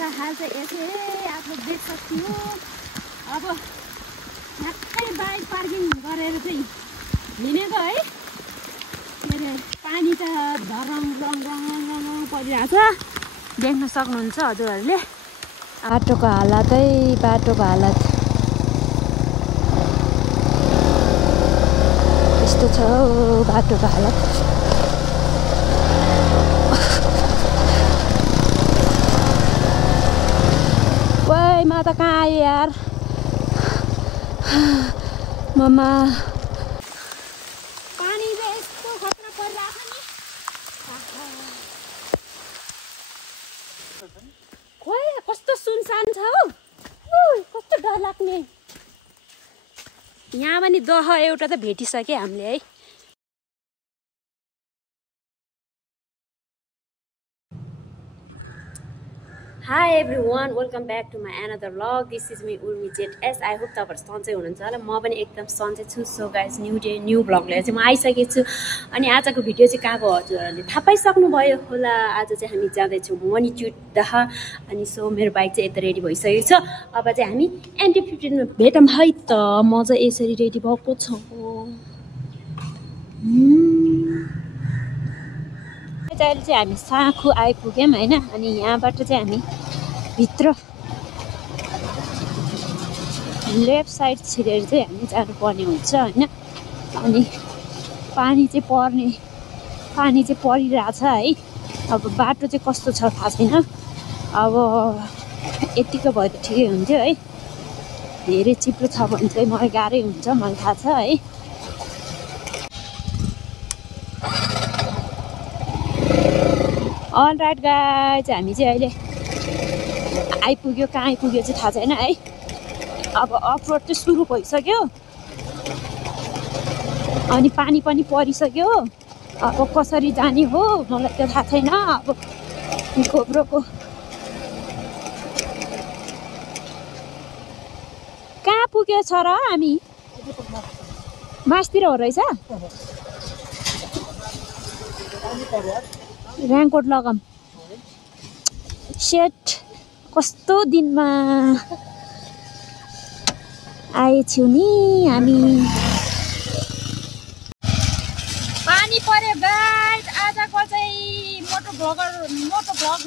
हमारा हाल चाहिँ यसै आफ्नो देख सक्छु अब ठ्याक्कै बाइक पार्किङ गरेर चाहिँ हिँडेको है के अरे पानी त धरङ रङ रङ रङ रङ परिरहेको छ देख्न सक्नुहुन्छ हजुरहरूले बाटोको हालतै बाटोको हालत यस्तो छ बाटोको हालत ओइ म त कहाँ आएँ यार ममा पानी चाहिँ यस्तो खतरा परिरहेको नि खोइ कस्तो सुनसान छ हौ कस्तो डर लाग्ने यहाँ पनि दह एउटा त भेटिसक्यो हामीले है Hi everyone, welcome back to my another vlog. This is me Urmi ZS. I hope तपाईहरु सन्चै हुनुहुन्छ होला म पनि एकदम सन्चै छु. So guys, new day new vlog लिएर चाहिँ म आइसकेको छु अनि आजको भिडियो चाहिँ कहाँको हजुरहरूले थाहा पाइसक्नु भयो होला. आज चाहिँ हामी जाँदै छौँ मणिचुट दह अनि सो मेरो बाइक चाहिँ यता रेडी भइसकेको छ. अब चाहिँ हामी NT15 मा भेटौँ है त. म चाहिँ यसरी रेडी भएको छु. अहिले चाहिँ हामी साखु आइपुग्यौँ हैन अनि यहाँबाट चाहिँ हामी भित्र लेफ्ट साइड छिरेर चाहिँ हामी जानुपर्ने हुन्छ हैन अनि पानी चाहिँ परिरहेछ है. अब बाटो चाहिँ कस्तो छ थाहा छैन. अब यतिको भए त ठिकै हुन्थ्यो है. धेरै चिप्लो छ भने चाहिँ मलाई गाह्रै हुन्छ मलाई थाहा छ है. अल राइट गाइज हामी चाहिँ अहिले आइपुग्यो कहाँ आइपुग्यो चाहिँ थाहा छैन है. अब अफरोड चाहिँ सुरु भइसक्यो अनि पानी पनि परिसक्यो. अब कसरी जाने हो मलाई त थाहा छैन. अब गोब्रोको कहाँ पुग्यो छ र हामी मासतिर हो रहेछ. ऱ्याङ्कोट लगाम सेट कस्तो दिनमा आएछौँ नि हामी. पानी पर्यो गाइस. आजको चाहिँ मोटो भ्लग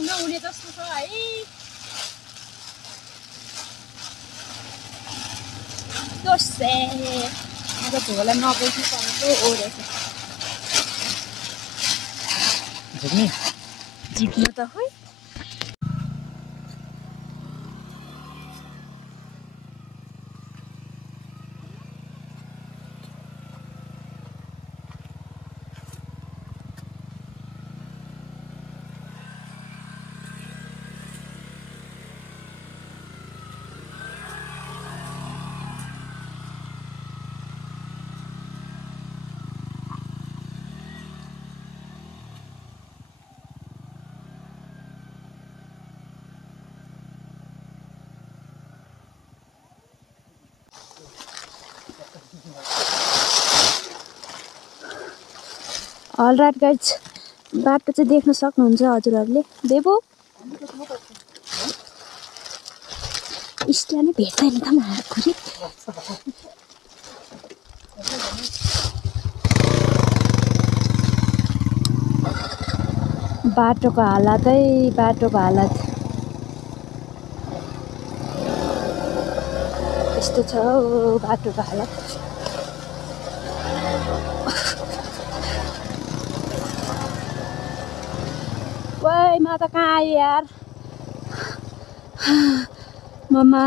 नहुने जस्तो छ है. दोस्से आज झोला नबोल्नु पर्ने हो रहेछ. जिप्न त खोइ अल राइट गाइज बाटो चाहिँ देख्न सक्नुहुन्छ हजुरहरूले. देबो स्ट्यान्ड भेट्दैन त मार्कुरी. बाटोको हालतै बाटोको हालत यस्तो छ बाटोको हालत. ओइ म त कहाँ आएँ यार ममा.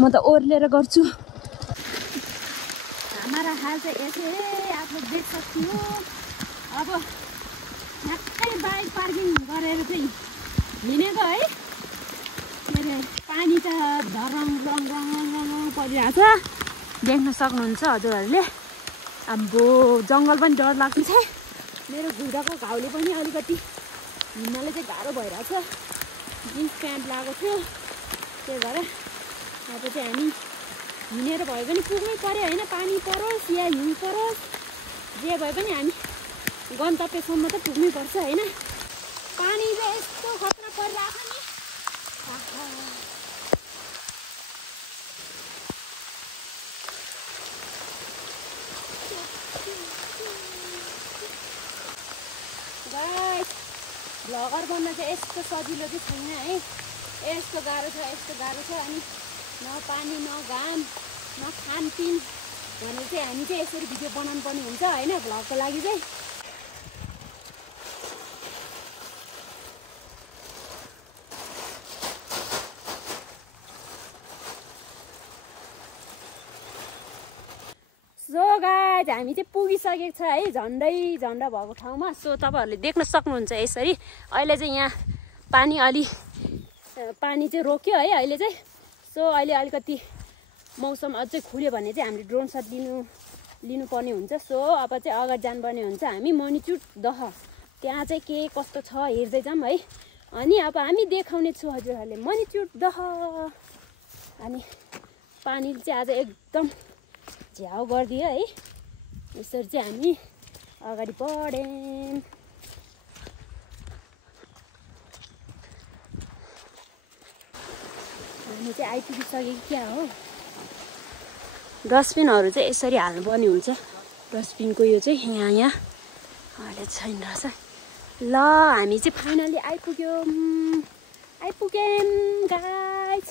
म त ओर्लेर गर्छु. हमारा हाल चाहिँ यसै आफ्नो देख सक्छु अब ठ्याक्कै बाइक पार्किङ गरेर चाहिँ हिँडेको है के अरे पानी त धरङ रङ रङ रङ परिरहेको छ देख्न सक्नुहुन्छ हजुरहरूले. अम्बो जङ्गल पनि डर लाग्छ. मेरो घुँडाको घाउले पनि अलिकति हिँड्नलाई चाहिँ गाह्रो भइरहेको छ. जिन्स प्यान्ट लगाएको थियो त्यही भएर अब चाहिँ हामी हिँडेर भए पनि पुग्नै पर्यो होइन. पानी परोस् या हिउँ परोस् जे भए पनि हामी गन्तव्यसम्म त पुग्नै पर्छ हैन। पानी चाहिँ यस्तो खतरा परिरहेको नि। गाइस भ्लगर बन्न चाहिँ यस्तो सजिलो चाहिँ छैन है। यस्तो गाह्रो छ अनि न पानी न घाम न खानपिन भनेर चाहिँ हामी चाहिँ यसरी भिडियो बनाउनु पर्ने हुन्छ हैन भ्लगको लागि चाहिँ। सो गाइस हामी चाहिँ पुगिसकेको छ है झन्डा भएको ठाउँमा। सो तपाईहरुले देख्न सक्नुहुन्छ यसरी अहिले चाहिँ यहाँ पानी चाहिँ रोक्यो है अहिले चाहिँ। सो अहिले अलिकति मौसम अझै खुल्यो भने चाहिँ हामीले ड्रोन सट लिनुपर्ने हुन्छ। सो अब चाहिँ अगाडि जानुपर्ने हुन्छ हामी मणिचुट दह त्यहाँ चाहिँ के कस्तो छ हेर्दै जाऊँ है। अनि अब हामी देखाउने छु हजुरहरूले मणिचुट दह। अनि पानी चाहिँ आज एकदम झ्याउ गरिदियो है। यसरी चाहिँ हामी अगाडि बढ्यौँ। हामी चाहिँ आइपुगिसकेको क्या हो। डस्टबिनहरू चाहिँ यसरी हाल्नुपर्ने हुन्छ। डस्टबिनको यो चाहिँ यहाँ अहिले छैन रहेछ। ल हामी चाहिँ फाइनली आइपुग्यौँ गाइस।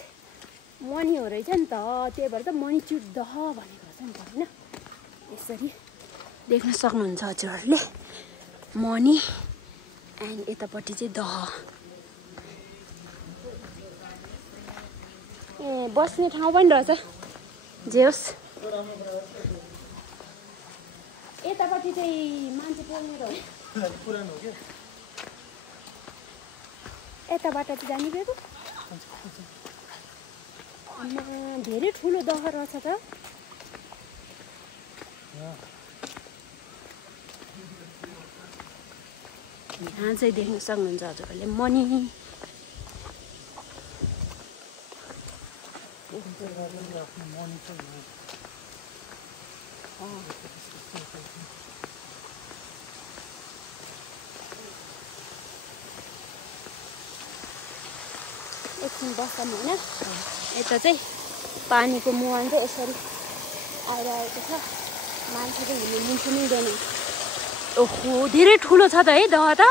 मनी हो रहेछ नि त त्यही भएर त मणिचुट दह भनेको रहेछ नि त होइन। यसरी देख्न सक्नुहुन्छ हजुरहरूले मनी एन्ड यतापट्टि चाहिँ दह। ए बस्ने ठाउँ पनि रहेछ जे होस्। यतापट्टि चाहिँ मान्छे बोल्ने रहेछ। यताबाट चाहिँ जाने गएको धेरै ठुलो दह रहेछ त। यहाँ चाहिँ देख्न सक्नुहुन्छ हजुरहरूले मनी। एकछिन बस्छौँ होइन। यता चाहिँ पानीको मुहान चाहिँ यसरी आइरहेको छ। मान्छे चाहिँ हिँड्नु मिल्छु नि हुँदैन। ओहो धेरै ठुलो छ त है दह त।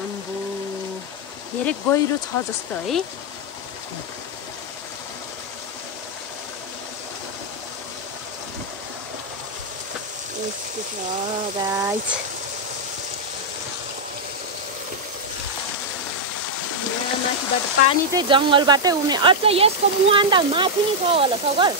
आम्बो धेरै गहिरो छ जस्तो है। यस्तो छ गाइस। यहाँ माथिबाट पानी चाहिँ जङ्गलबाटै उम्ने। अझ यसको मुहान त माथि नै छ होला सगर।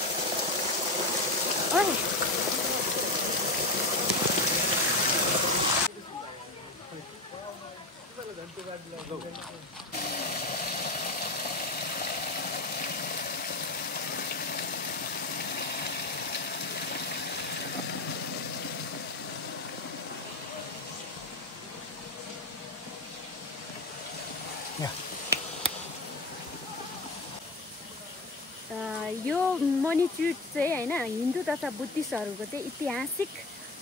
यो मणिचुट चाहिँ होइन हिन्दू तथा बुद्धिस्टहरूको चाहिँ ऐतिहासिक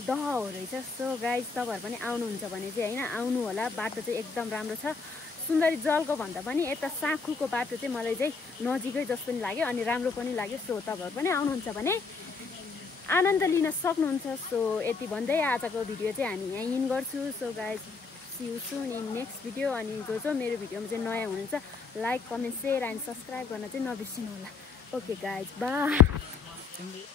दह हो रहेछ। सो गाइस तपाईँहरू पनि आउनुहुन्छ भने चाहिँ होइन आउनु होला। बाटो चाहिँ एकदम राम्रो छ। सुन्दरी जलको भन्दा पनि यता साँखुको बाटो चाहिँ मलाई चाहिँ नजिकै जस्तो नि लाग्यो अनि राम्रो पनि लाग्यो। सो तपाईँहरू पनि आउनुहुन्छ भने आनन्द लिन सक्नुहुन्छ। सो यति भन्दै आजको भिडियो चाहिँ हामी यहाँ इन गर्छु। So guys see you soon in next video. अनि जो मेरो भिडियोमा चाहिँ नयाँ हुनुहुन्छ like comment share and subscribe गर्न चाहिँ नबिर्सिनु होला। Okay guys by.